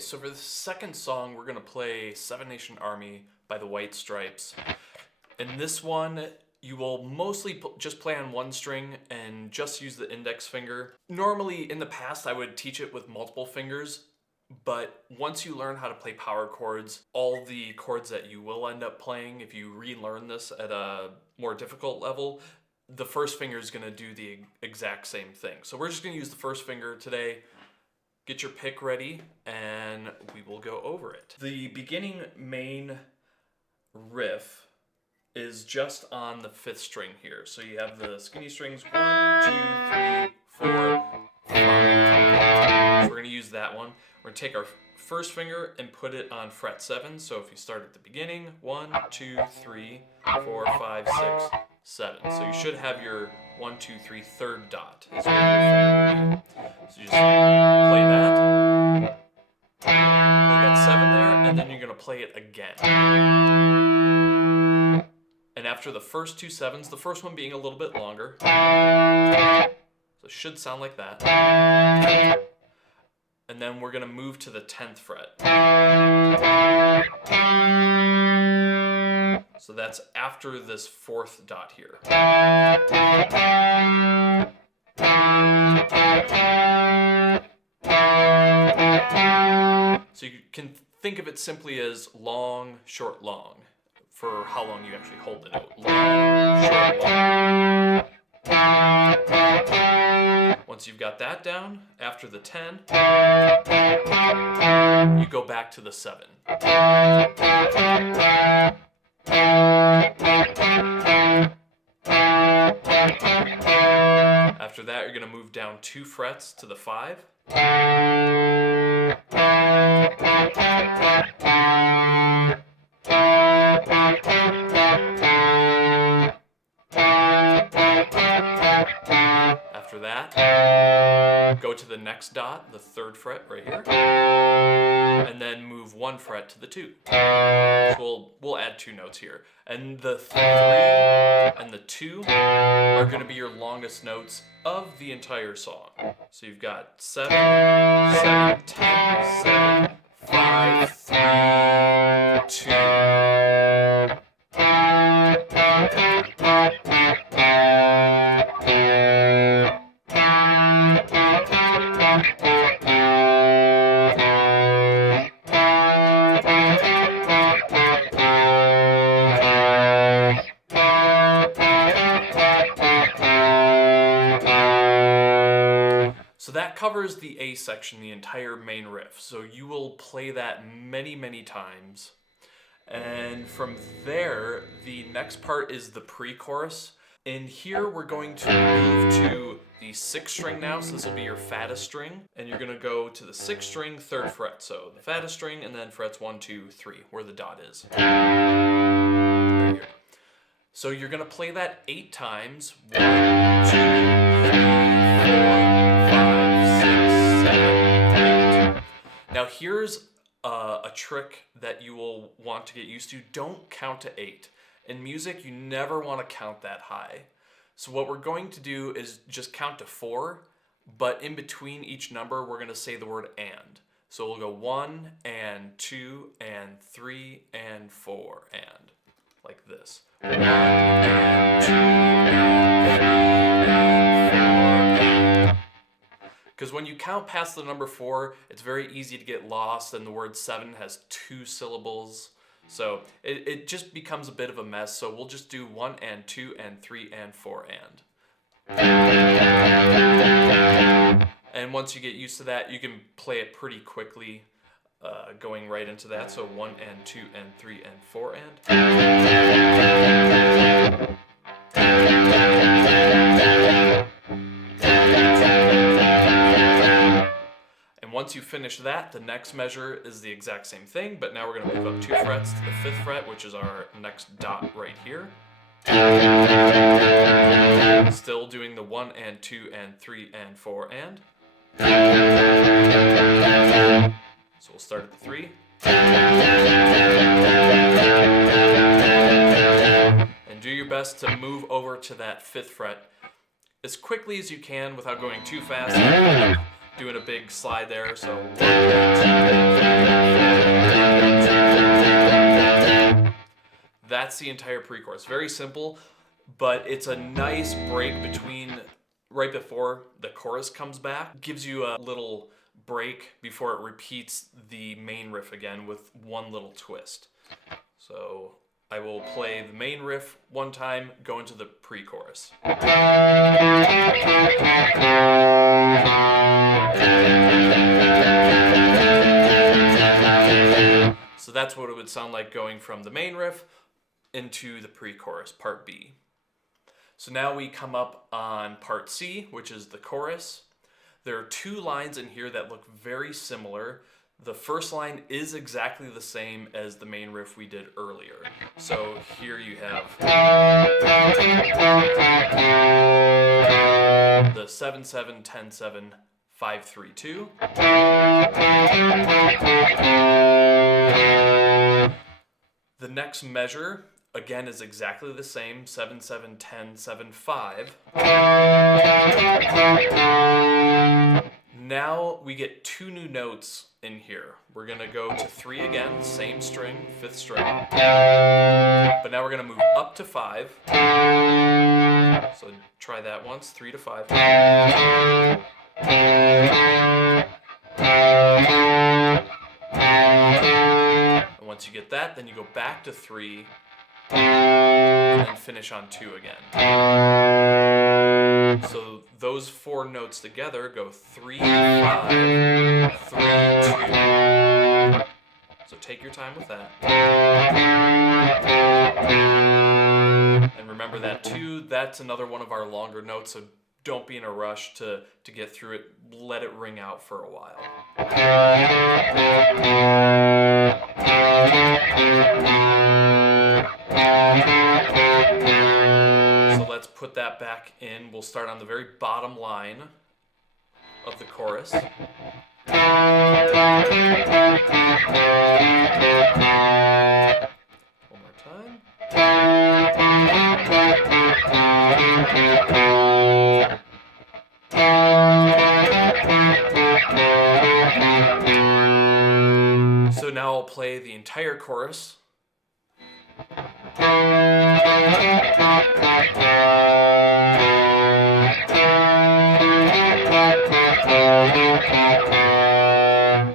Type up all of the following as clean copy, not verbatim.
So for the second song, we're gonna play Seven Nation Army by the White Stripes. In this one, you will mostly just play on one string and just use the index finger. Normally, in the past, I would teach it with multiple fingers, but once you learn how to play power chords, all the chords that you will end up playing, if you relearn this at a more difficult level, the first finger is gonna do the exact same thing. So we're just gonna use the first finger today. Get your pick ready, and we will go over it. The beginning main riff is just on the 5th string here. So you have the skinny strings 1, 2, 3, 4, 5. So we're gonna use that one. We're gonna take our first finger and put it on fret 7. So if you start at the beginning, 1, 2, 3, 4, 5, 6, 7. So you should have your 1, 2, 3, third dot is where your finger will be. So you just play that. Play that 7 there, and then you're gonna play it again. And after the first 2 sevens, the first one being a little bit longer, so it should sound like that. And then we're gonna move to the 10th fret. So that's after this 4th dot here. So you can think of it simply as long, short, long, for how long you actually hold the note. Long, short, long. Once you've got that down, after the 10, you go back to the 7. After that, you're going to move down 2 frets to the 5. After that, go to the next dot, the 3rd fret right here, and then move 1 fret to the 2. So we'll add 2 notes here. And the 3 and the 2 are going to be your longest notes of the entire song. So you've got 7, 7, 10, 7, 5, 3, 2. So that covers the A section, the entire main riff. So you will play that many, many times. And from there, the next part is the pre-chorus. In here, we're going to move to the 6th string now. So this will be your fattest string. And you're going to go to the 6th string, 3rd fret. So the fattest string, and then frets 1, 2, 3, where the dot is. Right here. So you're going to play that 8 times. 1, 2, 3, 4, 5, 6, 7, 8. Now here's a trick that you will want to get used to. Don't count to 8. In music, you never want to count that high. So what we're going to do is just count to 4, but in between each number, we're going to say the word and. So we'll go 1 and 2 and 3 and 4 and like this. 1 and 2 and 3 and 4 and. Because when you count past the number 4, it's very easy to get lost, and the word 7 has 2 syllables. So it just becomes a bit of a mess. So we'll just do 1 and 2 and 3 and 4 and. And once you get used to that, you can play it pretty quickly, going right into that. So 1 and 2 and 3 and 4 and. Once you finish that, the next measure is the exact same thing, but now we're going to move up 2 frets to the 5th fret, which is our next dot right here. Still doing the 1 and 2 and 3 and 4 and. So we'll start at the 3. And do your best to move over to that 5th fret as quickly as you can without going too fast. Doing a big slide there, so 1, 2, that's the entire pre-chorus. Very simple, but it's a nice break between right before the chorus comes back. Gives you a little break before it repeats the main riff again with one little twist. So I will play the main riff one time, go into the pre-chorus. So that's what it would sound like going from the main riff into the pre-chorus, part B. So now we come up on part C, which is the chorus. There are two lines in here that look very similar. The first line is exactly the same as the main riff we did earlier. So here you have the 7/7 10/7 5/3 2. The next measure again is exactly the same, 7/7 10/7 5. Now we get two new notes in here. We're going to go to 3 again, same string, 5th string. But now we're going to move up to 5. So try that once, 3 to 5. And once you get that, then you go back to 3 and then finish on 2 again. So those 4 notes together go 3, 5, 3, 2. So take your time with that. And remember that 2, that's another one of our longer notes, so don't be in a rush to get through it. Let it ring out for a while. So let's put that back in. We'll start on the very bottom line of the chorus. One more time. So now I'll play the entire chorus.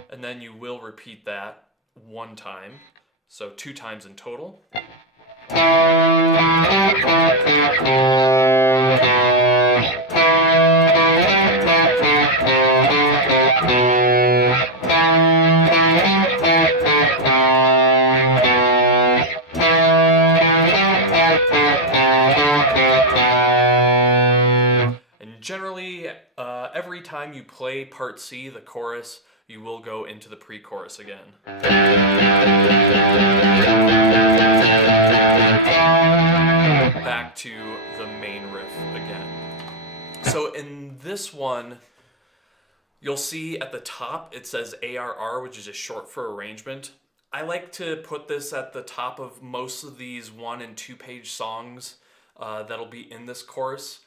And then you will repeat that one time, so 2 times in total. And generally, every time you play part C, the chorus, you will go into the pre-chorus again. Back to the main riff again. So in this one, you'll see at the top it says ARR, which is just short for arrangement. I like to put this at the top of most of these 1- and 2-page songs that'll be in this course,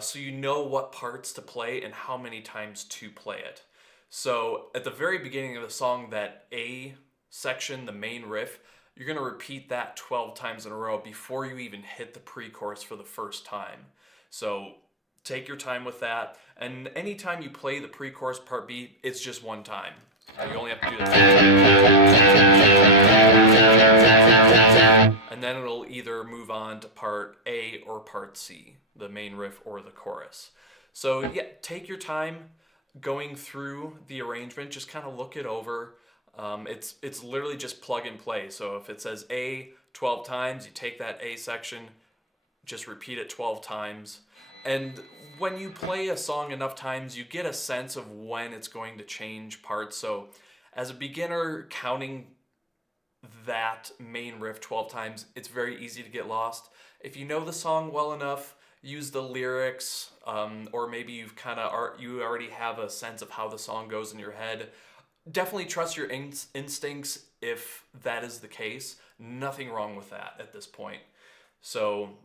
so you know what parts to play and how many times to play it. So at the very beginning of the song, that A section, the main riff, you're going to repeat that 12 times in a row before you even hit the pre-chorus for the first time. So take your time with that, and anytime you play the pre-chorus part B, it's just one time. You only have to do that. And then it'll either move on to part A or part C, the main riff or the chorus. So yeah, take your time going through the arrangement, just kind of look it over. It's literally just plug and play. So if it says A 12 times, you take that A section, just repeat it 12 times. And when you play a song enough times, you get a sense of when it's going to change parts. So as a beginner, counting that main riff 12 times, it's very easy to get lost. If you know the song well enough, use the lyrics, or maybe you already have a sense of how the song goes in your head. Definitely trust your instincts if that is the case. Nothing wrong with that at this point. So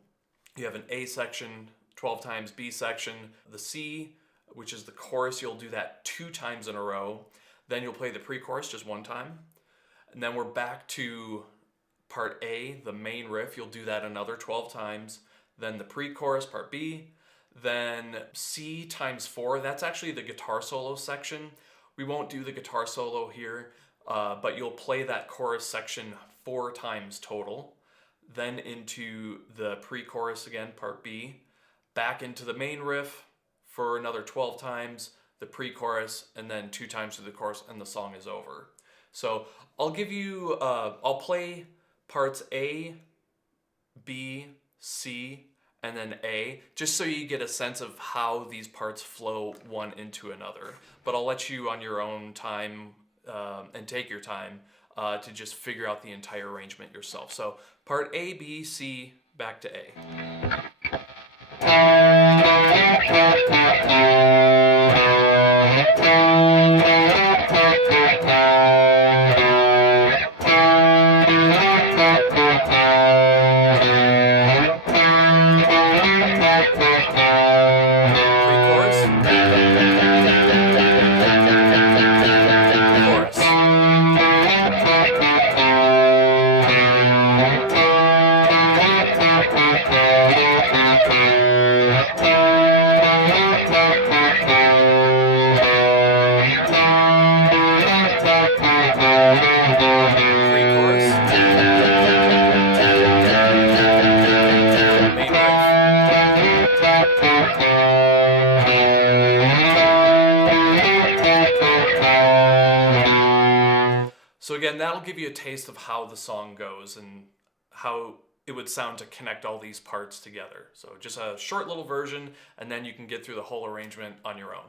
you have an A section 12 times, B section, the C, which is the chorus, you'll do that 2 times in a row. Then you'll play the pre-chorus just 1 time. And then we're back to part A, the main riff, you'll do that another 12 times. Then the pre-chorus, part B. Then C times 4, that's actually the guitar solo section. We won't do the guitar solo here, but you'll play that chorus section 4 times total. Then into the pre-chorus again, part B. Back into the main riff for another 12 times, the pre-chorus, and then 2 times to the chorus, and the song is over. So I'll give you, I'll play parts A, B, C, and then A, just so you get a sense of how these parts flow one into another. But I'll let you on your own time and take your time to just figure out the entire arrangement yourself. So part A, B, C, back to A. So again, that'll give you a taste of how the song goes and how it would sound to connect all these parts together. So just a short little version, and then you can get through the whole arrangement on your own.